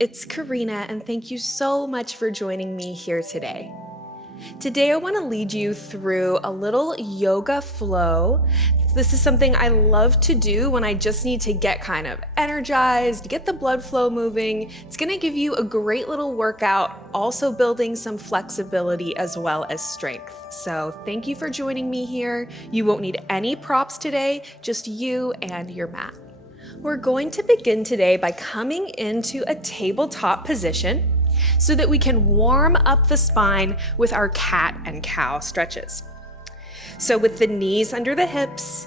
it's Corrina, and thank you so much for joining me here today. Today I want to lead you through a little yoga flow. This is something I love to do when I just need to get kind of energized, get the blood flow moving. It's going to give you a great little workout, also building some flexibility as well as strength. So thank you for joining me here. You won't need any props today, just you and your mat. We're going to begin today by coming into a tabletop position so that we can warm up the spine with our cat and cow stretches. So with the knees under the hips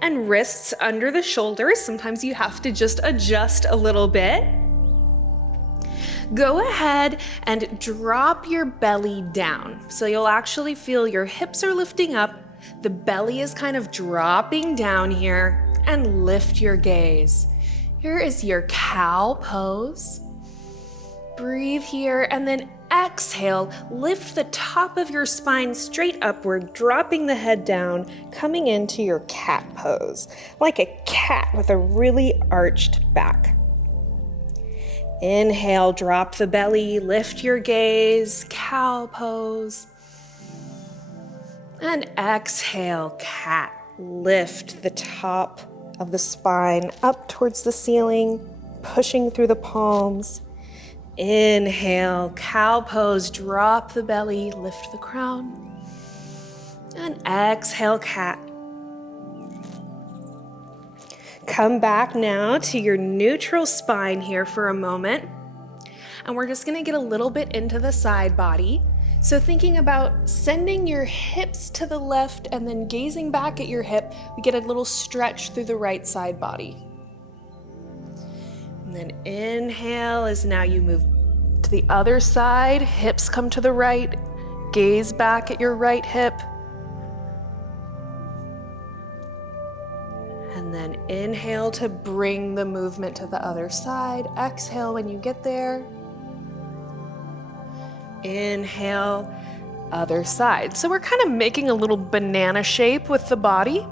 and wrists under the shoulders, sometimes you have to just adjust a little bit. Go ahead and drop your belly down. So you'll actually feel your hips are lifting up, the belly is kind of dropping down here, and lift your gaze. Here is your cow pose. Breathe here and then exhale, lift the top of your spine straight upward, dropping the head down, coming into your cat pose, like a cat with a really arched back. Inhale, drop the belly, lift your gaze, cow pose. And exhale, cat, lift the top of the spine up towards the ceiling, pushing through the palms. Inhale, cow pose, drop the belly, lift the crown. And exhale, cat. Come back now to your neutral spine here for a moment. And we're just gonna get a little bit into the side body. So thinking about sending your hips to the left and then gazing back at your hip, we get a little stretch through the right side body. And then inhale as now you move to the other side, hips come to the right, gaze back at your right hip. And then inhale to bring the movement to the other side. Exhale when you get there. Inhale, other side. So we're kind of making a little banana shape with the body.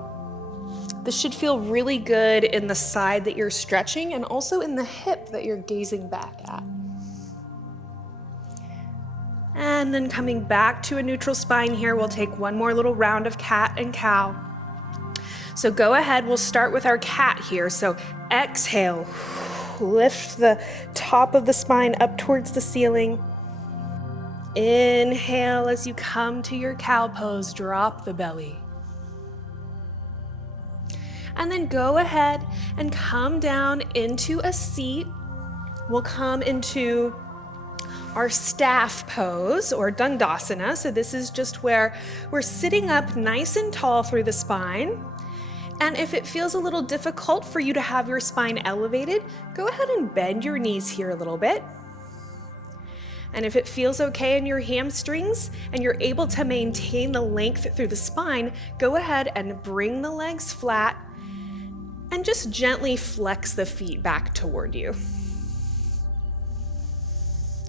This should feel really good in the side that you're stretching and also in the hip that you're gazing back at. And then coming back to a neutral spine here, we'll take one more little round of cat and cow. So go ahead, we'll start with our cat here. So exhale, lift the top of the spine up towards the ceiling. Inhale as you come to your cow pose, drop the belly. And then go ahead and come down into a seat. We'll come into our staff pose or Dandasana. So this is just where we're sitting up nice and tall through the spine. And if it feels a little difficult for you to have your spine elevated, go ahead and bend your knees here a little bit. And if it feels okay in your hamstrings and you're able to maintain the length through the spine, go ahead and bring the legs flat and just gently flex the feet back toward you.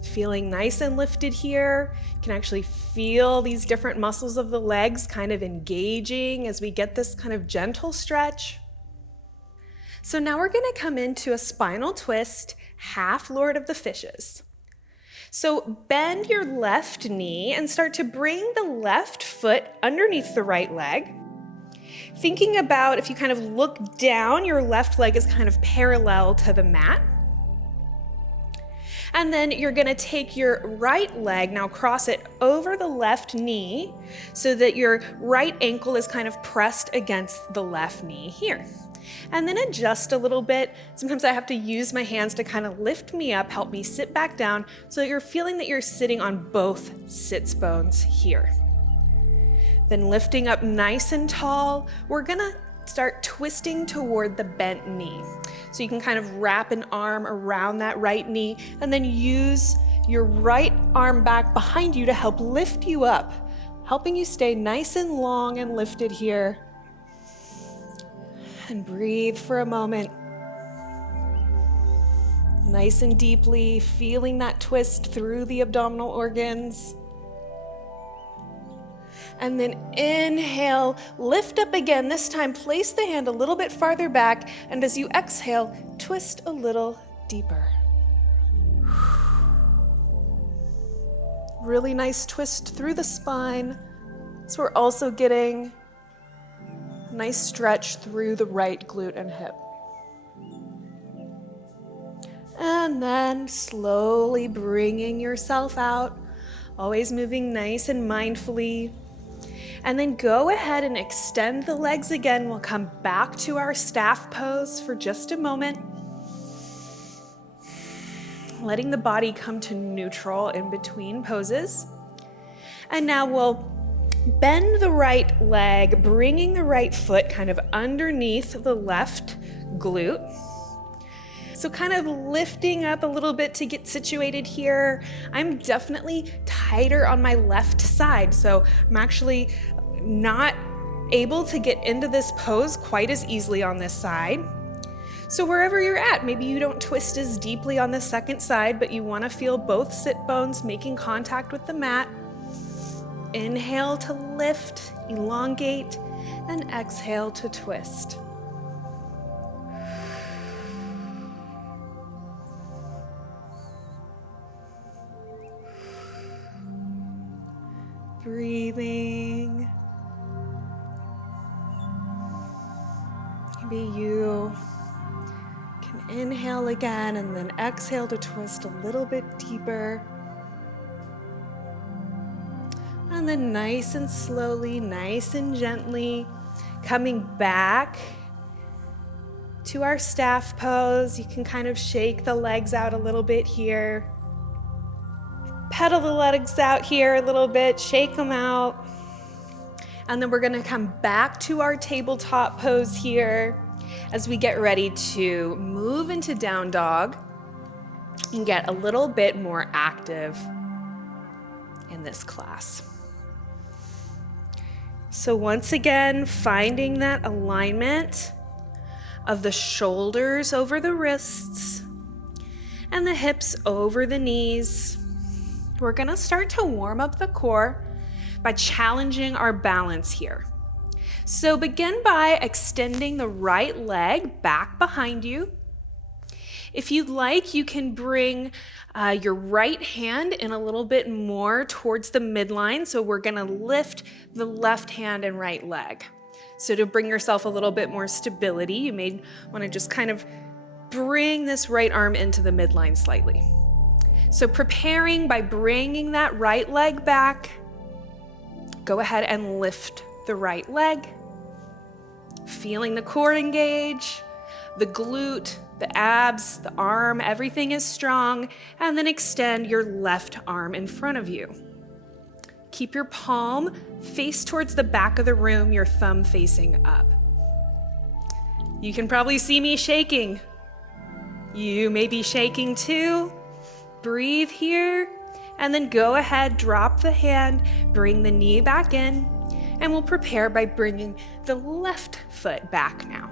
Feeling nice and lifted here. You can actually feel these different muscles of the legs kind of engaging as we get this kind of gentle stretch. So now we're gonna come into a spinal twist, half Lord of the Fishes. So bend your left knee and start to bring the left foot underneath the right leg. Thinking about if you kind of look down, your left leg is kind of parallel to the mat. And then you're gonna take your right leg, now cross it over the left knee so that your right ankle is kind of pressed against the left knee here. And then adjust a little bit. Sometimes I have to use my hands to kind of lift me up, help me sit back down so that you're feeling that you're sitting on both sits bones here. Then lifting up nice and tall, we're gonna start twisting toward the bent knee. So you can kind of wrap an arm around that right knee and then use your right arm back behind you to help lift you up, helping you stay nice and long and lifted here. And breathe for a moment. Nice and deeply, feeling that twist through the abdominal organs. And then inhale, lift up again. This time, place the hand a little bit farther back. And as you exhale, twist a little deeper. Really nice twist through the spine. So we're also getting a nice stretch through the right glute and hip. And then slowly bringing yourself out, always moving nice and mindfully. And then go ahead and extend the legs again. We'll come back to our staff pose for just a moment. Letting the body come to neutral in between poses. And now we'll bend the right leg, bringing the right foot kind of underneath the left glute. So kind of lifting up a little bit to get situated here. I'm definitely tighter on my left side, so I'm actually not able to get into this pose quite as easily on this side. So wherever you're at, maybe you don't twist as deeply on the second side, but you want to feel both sit bones making contact with the mat. Inhale to lift, elongate, and exhale to twist. Breathing. Maybe you can inhale again and then exhale to twist a little bit deeper. And then nice and slowly, nice and gently, coming back to our staff pose. You can kind of shake the legs out a little bit here. Pedal the legs out here a little bit, shake them out. And then we're gonna come back to our tabletop pose here as we get ready to move into down dog and get a little bit more active in this class. So once again, finding that alignment of the shoulders over the wrists and the hips over the knees. We're gonna start to warm up the core by challenging our balance here. So begin by extending the right leg back behind you. If you'd like, you can bring your right hand in a little bit more towards the midline. So we're gonna lift the left hand and right leg. So to bring yourself a little bit more stability, you may wanna just kind of bring this right arm into the midline slightly. So preparing by bringing that right leg back, go ahead and lift the right leg, feeling the core engage, the glute, the abs, the arm, everything is strong, and then extend your left arm in front of you. Keep your palm face towards the back of the room, your thumb facing up. You can probably see me shaking. You may be shaking too. Breathe here, and then go ahead, drop the hand, bring the knee back in, and we'll prepare by bringing the left foot back now.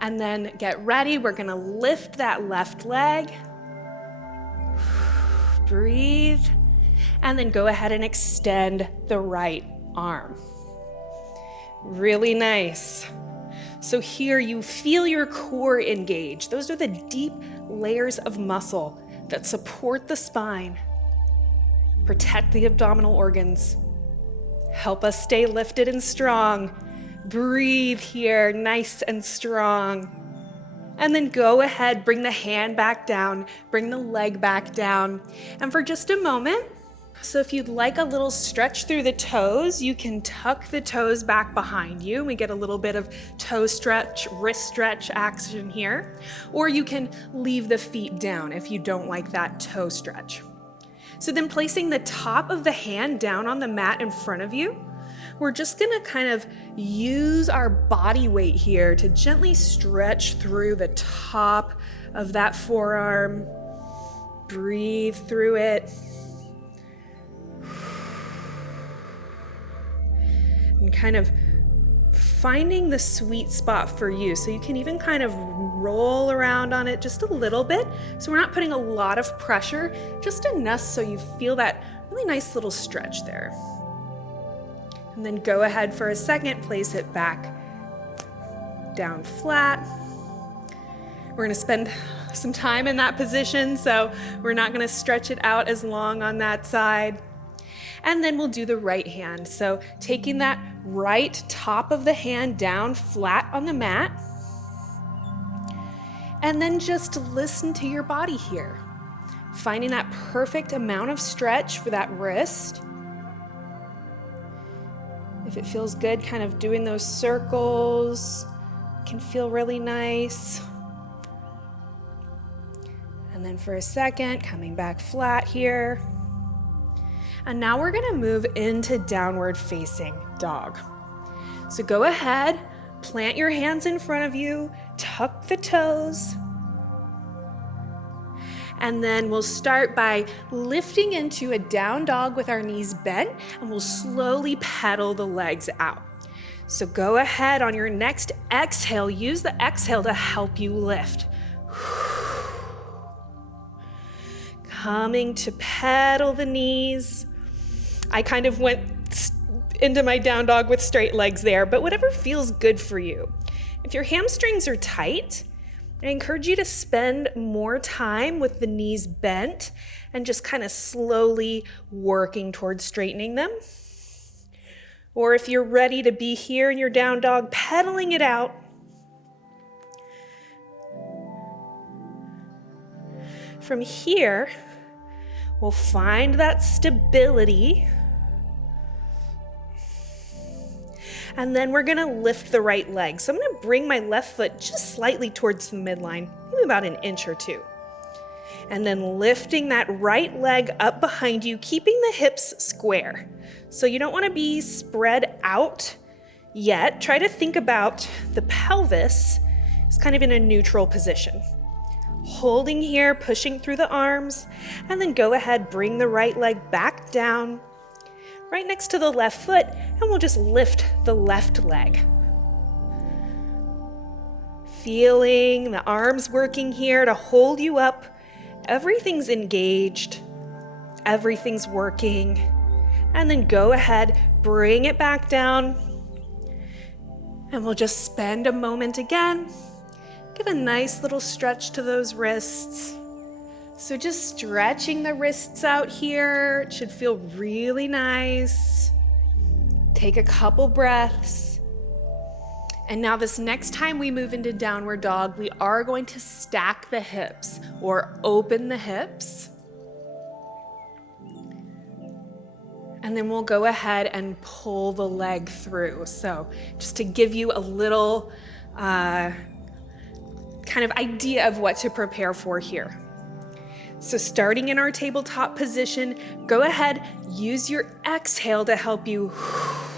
And then get ready, we're gonna lift that left leg. Breathe, and then go ahead and extend the right arm. Really nice. So here you feel your core engage. Those are the deep layers of muscle that support the spine, protect the abdominal organs, help us stay lifted and strong. Breathe here, nice and strong. And then go ahead, bring the hand back down, bring the leg back down. And for just a moment, so if you'd like a little stretch through the toes, you can tuck the toes back behind you. We get a little bit of toe stretch, wrist stretch action here. Or you can leave the feet down if you don't like that toe stretch. So then placing the top of the hand down on the mat in front of you, we're just gonna kind of use our body weight here to gently stretch through the top of that forearm. Breathe through it. And kind of finding the sweet spot for you. So you can even kind of roll around on it just a little bit. So we're not putting a lot of pressure, just enough so you feel that really nice little stretch there. And then go ahead for a second, place it back down flat. We're gonna spend some time in that position, so we're not gonna stretch it out as long on that side. And then we'll do the right hand. So taking that right top of the hand down flat on the mat. And then just listen to your body here. Finding that perfect amount of stretch for that wrist. If it feels good, kind of doing those circles can feel really nice. And then for a second, coming back flat here. And now we're gonna move into downward facing dog. So go ahead, plant your hands in front of you, tuck the toes. And then we'll start by lifting into a down dog with our knees bent, and we'll slowly pedal the legs out. So go ahead on your next exhale, use the exhale to help you lift. Coming to pedal the knees. I kind of went into my down dog with straight legs there, but whatever feels good for you. If your hamstrings are tight, I encourage you to spend more time with the knees bent and just kind of slowly working towards straightening them. Or if you're ready to be here in your down dog, pedaling it out. From here, we'll find that stability. And then we're gonna lift the right leg. So I'm gonna bring my left foot just slightly towards the midline, maybe about an inch or two. And then lifting that right leg up behind you, keeping the hips square. So you don't wanna be spread out yet. Try to think about the pelvis is kind of in a neutral position. Holding here, pushing through the arms, and then go ahead, bring the right leg back down, right next to the left foot, and we'll just lift the left leg. Feeling the arms working here to hold you up. Everything's engaged, everything's working. And then go ahead, bring it back down, and we'll just spend a moment again. Give a nice little stretch to those wrists. So just stretching the wrists out here. It should feel really nice. Take a couple breaths. And now this next time we move into downward dog, we are going to stack the hips or open the hips. And then we'll go ahead and pull the leg through. So just to give you a little kind of idea of what to prepare for here. So starting in our tabletop position, go ahead, use your exhale to help you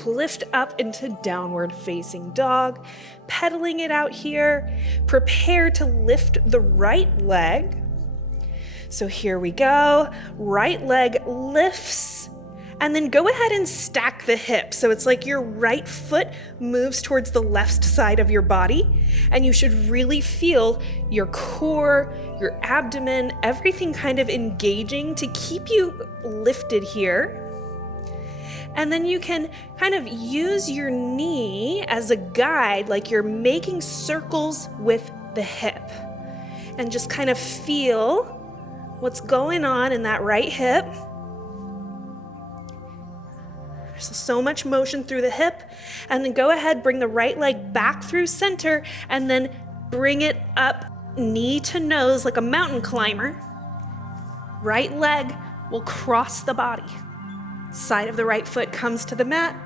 lift up into downward facing dog, pedaling it out here. Prepare to lift the right leg. So here we go, right leg lifts, and then go ahead and stack the hips. So it's like your right foot moves towards the left side of your body, and you should really feel your core, your abdomen, everything kind of engaging to keep you lifted here. And then you can kind of use your knee as a guide, like you're making circles with the hip, and just kind of feel what's going on in that right hip. There's so much motion through the hip. And then go ahead, bring the right leg back through center, and then bring it up knee to nose like a mountain climber. Right leg will cross the body. Side of the right foot comes to the mat.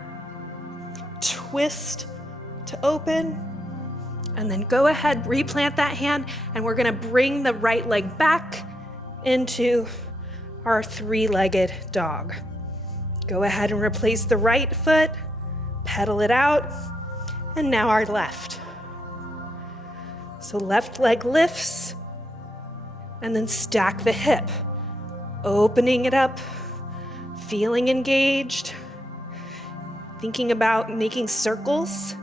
Twist to open. And then go ahead, replant that hand, and we're gonna bring the right leg back into our three-legged dog. Go ahead and replace the right foot, pedal it out, and now our left. So left leg lifts, and then stack the hip, opening it up, feeling engaged, thinking about making circles.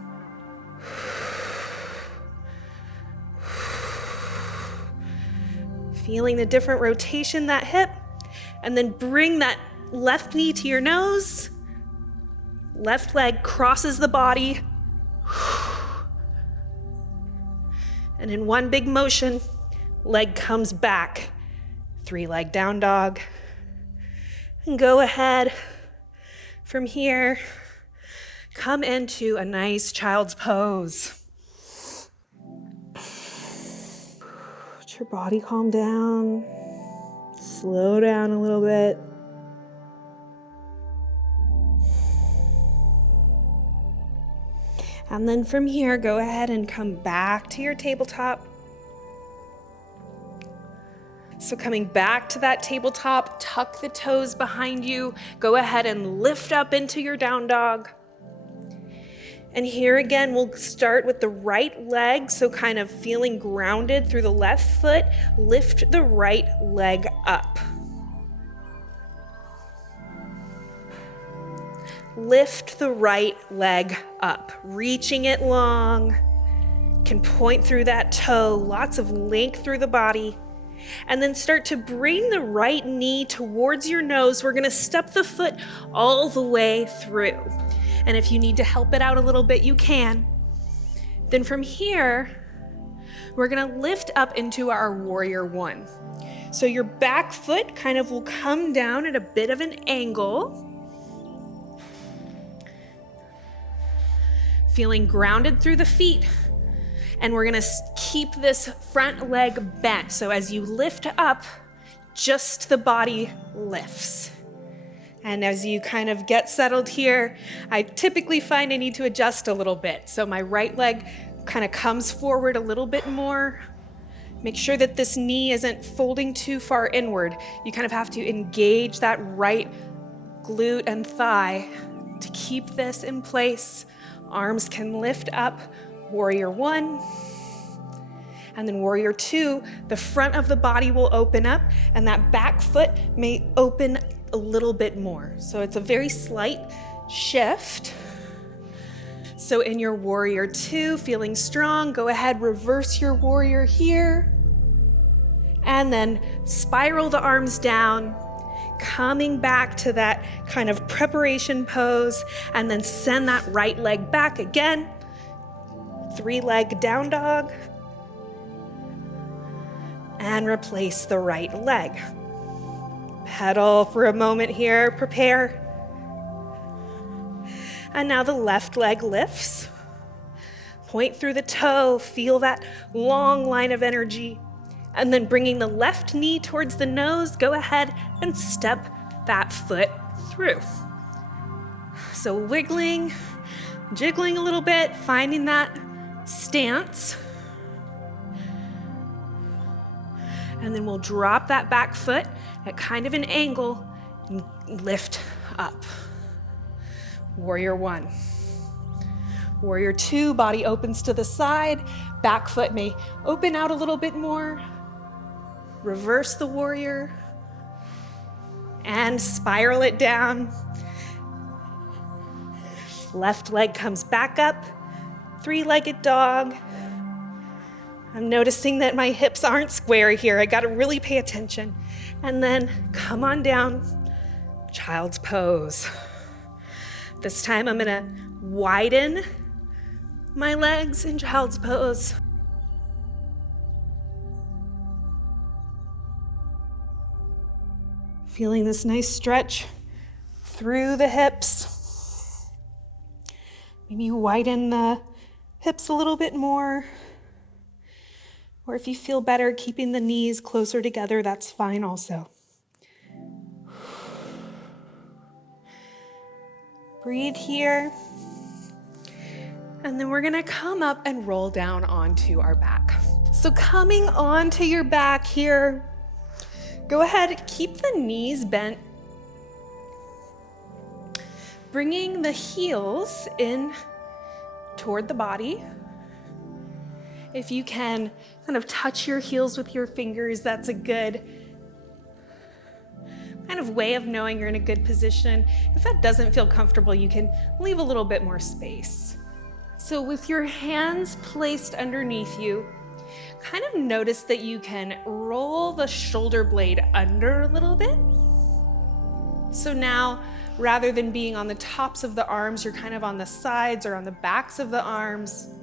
Feeling the different rotation that hip, and then bring that left knee to your nose. Left leg crosses the body. And in one big motion, leg comes back. Three-leg down dog. And go ahead, From here, come into a nice child's pose. Let your body calm down. Slow down a little bit. And then from here, go ahead and come back to your tabletop. So coming back to that tabletop, tuck the toes behind you. Go ahead and lift up into your down dog. And here again, we'll start with the right leg. So kind of feeling grounded through the left foot. Lift the right leg up. Lift the right leg up, reaching it long. Can point through that toe, lots of length through the body. And then start to bring the right knee towards your nose. We're gonna step the foot all the way through. And if you need to help it out a little bit, you can. Then from here, we're gonna lift up into our warrior one. So your back foot kind of will come down at a bit of an angle. Feeling grounded through the feet. And we're gonna keep this front leg bent. So as you lift up, just the body lifts. And as you kind of get settled here, I typically find I need to adjust a little bit. So my right leg kind of comes forward a little bit more. Make sure that this knee isn't folding too far inward. You kind of have to engage that right glute and thigh to keep this in place. Arms can lift up, warrior one. And then warrior two, the front of the body will open up and that back foot may open a little bit more. So it's a very slight shift. So in your warrior two, feeling strong, go ahead, reverse your warrior here. And then spiral the arms down, coming back to that kind of preparation pose, and then send that right leg back again. 3-leg down dog. And replace the right leg. Pedal for a moment here, prepare. And now the left leg lifts. Point through the toe, feel that long line of energy. And then bringing the left knee towards the nose, go ahead and step that foot through. So wiggling, jiggling a little bit, finding that stance. And then we'll drop that back foot at kind of an angle and lift up. Warrior one. Warrior two, body opens to the side. Back foot may open out a little bit more. Reverse the warrior and spiral it down. Left leg comes back up. 3-legged dog. I'm noticing that my hips aren't square here. I gotta really pay attention. And then come on down, child's pose. This time I'm gonna widen my legs in child's pose. Feeling this nice stretch through the hips. Maybe widen the hips a little bit more. Or if you feel better keeping the knees closer together, that's fine also. Breathe here. And then we're gonna come up and roll down onto our back. So coming onto your back here, go ahead, keep the knees bent. Bringing the heels in toward the body. If you can kind of touch your heels with your fingers, that's a good kind of way of knowing you're in a good position. If that doesn't feel comfortable, you can leave a little bit more space. So with your hands placed underneath you, kind of notice that you can roll the shoulder blade under a little bit. So now, rather than being on the tops of the arms, you're kind of on the sides or on the backs of the arms.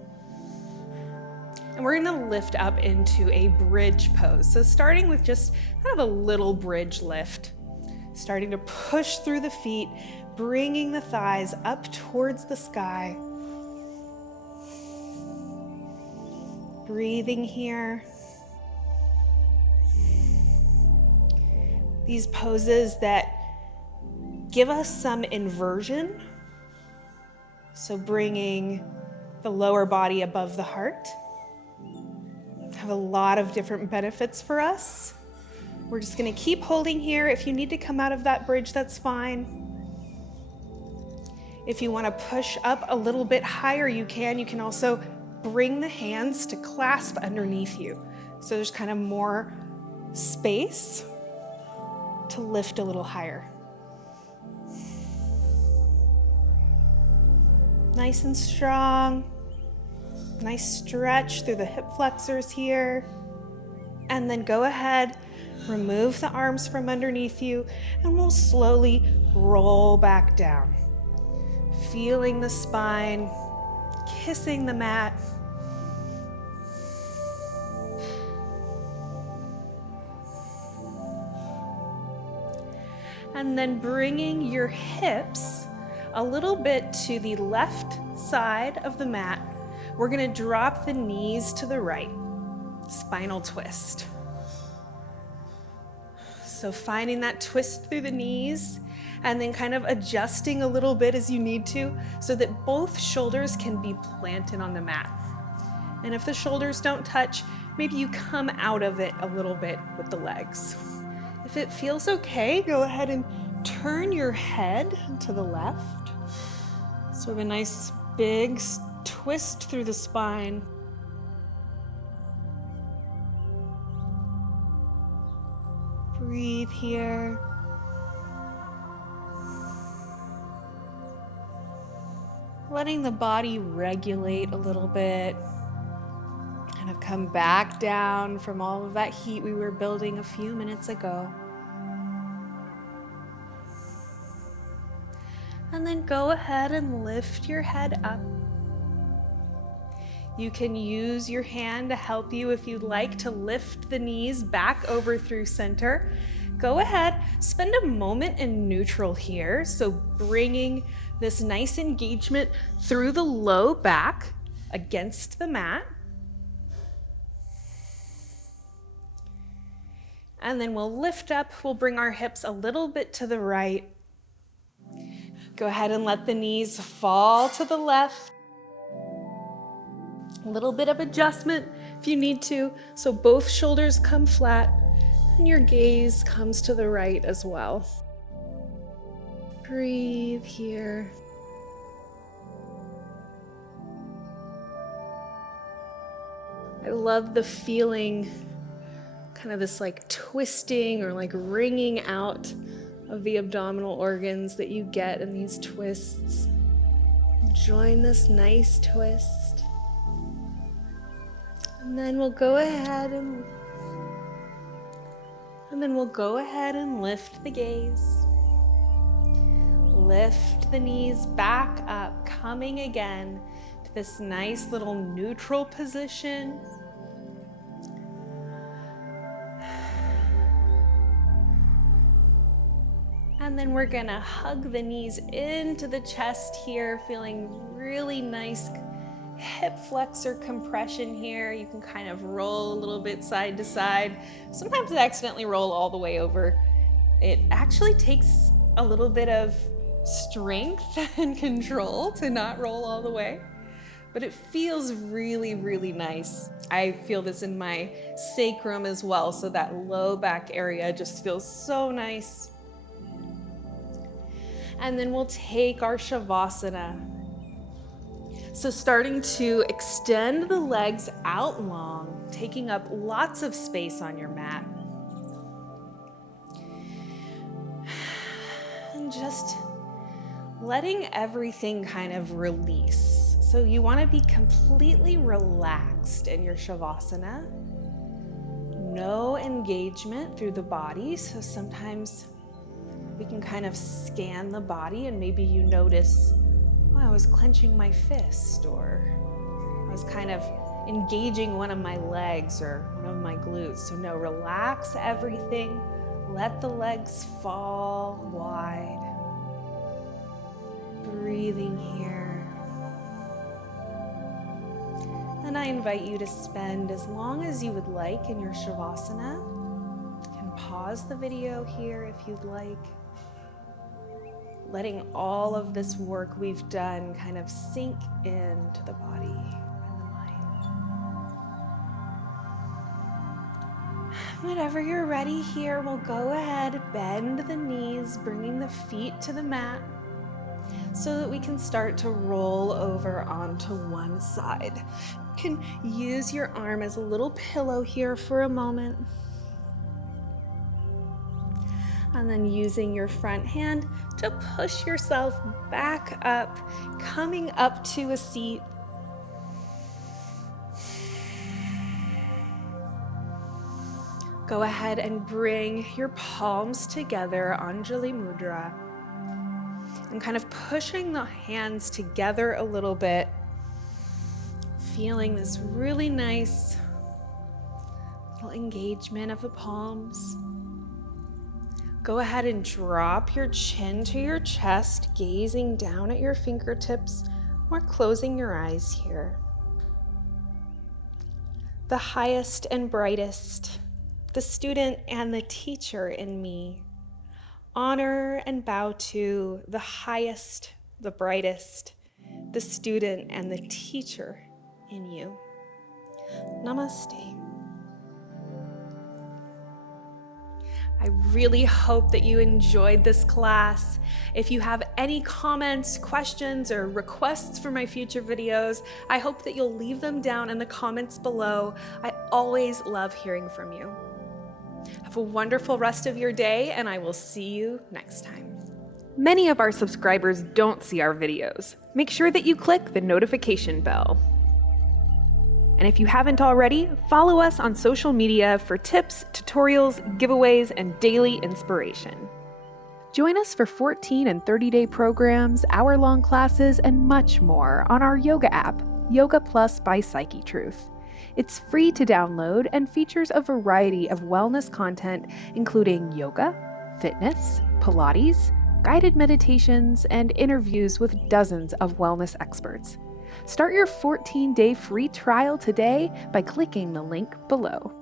And we're gonna lift up into a bridge pose. So starting with just kind of a little bridge lift. Starting to push through the feet, bringing the thighs up towards the sky. Breathing here. These poses that give us some inversion. So bringing the lower body above the heart. Have a lot of different benefits for us. We're just going to keep holding here. If you need to come out of that bridge, that's fine. If you want to push up a little bit higher, you can. You can also bring the hands to clasp underneath you. So there's kind of more space to lift a little higher. Nice and strong. Nice stretch through the hip flexors here. And then go ahead, remove the arms from underneath you, and we'll slowly roll back down. Feeling the spine, kissing the mat. And then bringing your hips a little bit to the left side of the mat. We're going to drop the knees to the right. Spinal twist. So finding that twist through the knees and then kind of adjusting a little bit as you need to so that both shoulders can be planted on the mat. And if the shoulders don't touch, maybe you come out of it a little bit with the legs. If it feels okay, go ahead and turn your head to the left. Sort of a nice big twist through the spine. Breathe here. Letting the body regulate a little bit. Kind of come back down from all of that heat we were building a few minutes ago. And then go ahead and lift your head up. You can use your hand to help you if you'd like to lift the knees back over through center. Go ahead, spend a moment in neutral here. So bringing this nice engagement through the low back against the mat. And then we'll lift up, we'll bring our hips a little bit to the right. Go ahead and let the knees fall to the left. A little bit of adjustment if you need to, so both shoulders come flat and your gaze comes to the right as well. Breathe here. I love the feeling, kind of this like twisting or like wringing out of the abdominal organs that you get in these twists. Join this nice twist. And then we'll go ahead and lift the gaze. Lift the knees back up, coming again to this nice little neutral position. And then we're gonna hug the knees into the chest here, feeling really nice hip flexor compression here. You can kind of roll a little bit side to side. Sometimes I accidentally roll all the way over. It actually takes a little bit of strength and control to not roll all the way, but it feels really, really nice. I feel this in my sacrum as well, so that low back area just feels so nice. And then we'll take our Shavasana. So starting to extend the legs out long, taking up lots of space on your mat. And just letting everything kind of release. So you want to be completely relaxed in your Shavasana. No engagement through the body. So sometimes we can kind of scan the body and maybe you notice, oh, I was clenching my fist, or I was kind of engaging one of my legs or one of my glutes. So no, relax everything. Let the legs fall wide. breathing here. And I invite you to spend as long as you would like in your Shavasana. You can pause the video here if you'd like. Letting all of this work we've done kind of sink into the body and the mind. Whenever you're ready here, we'll go ahead, bend the knees, bringing the feet to the mat so that we can start to roll over onto one side. You can use your arm as a little pillow here for a moment. And then using your front hand to push yourself back up, coming up to a seat. Go ahead and bring your palms together, Anjali Mudra, and kind of pushing the hands together a little bit, feeling this really nice little engagement of the palms. Go ahead and drop your chin to your chest, gazing down at your fingertips or closing your eyes here. The highest and brightest, the student and the teacher in me, honor and bow to the highest, the brightest, the student and the teacher in you. Namaste. I really hope that you enjoyed this class. If you have any comments, questions, or requests for my future videos, I hope that you'll leave them down in the comments below. I always love hearing from you. Have a wonderful rest of your day, and I will see you next time. Many of our subscribers don't see our videos. Make sure that you click the notification bell. And if you haven't already, follow us on social media for tips, tutorials, giveaways, and daily inspiration. Join us for 14 and 30-day programs, hour-long classes, and much more on our yoga app, Yoga Plus by Psychetruth. It's free to download and features a variety of wellness content, including yoga, fitness, Pilates, guided meditations, and interviews with dozens of wellness experts. Start your 14-day free trial today by clicking the link below.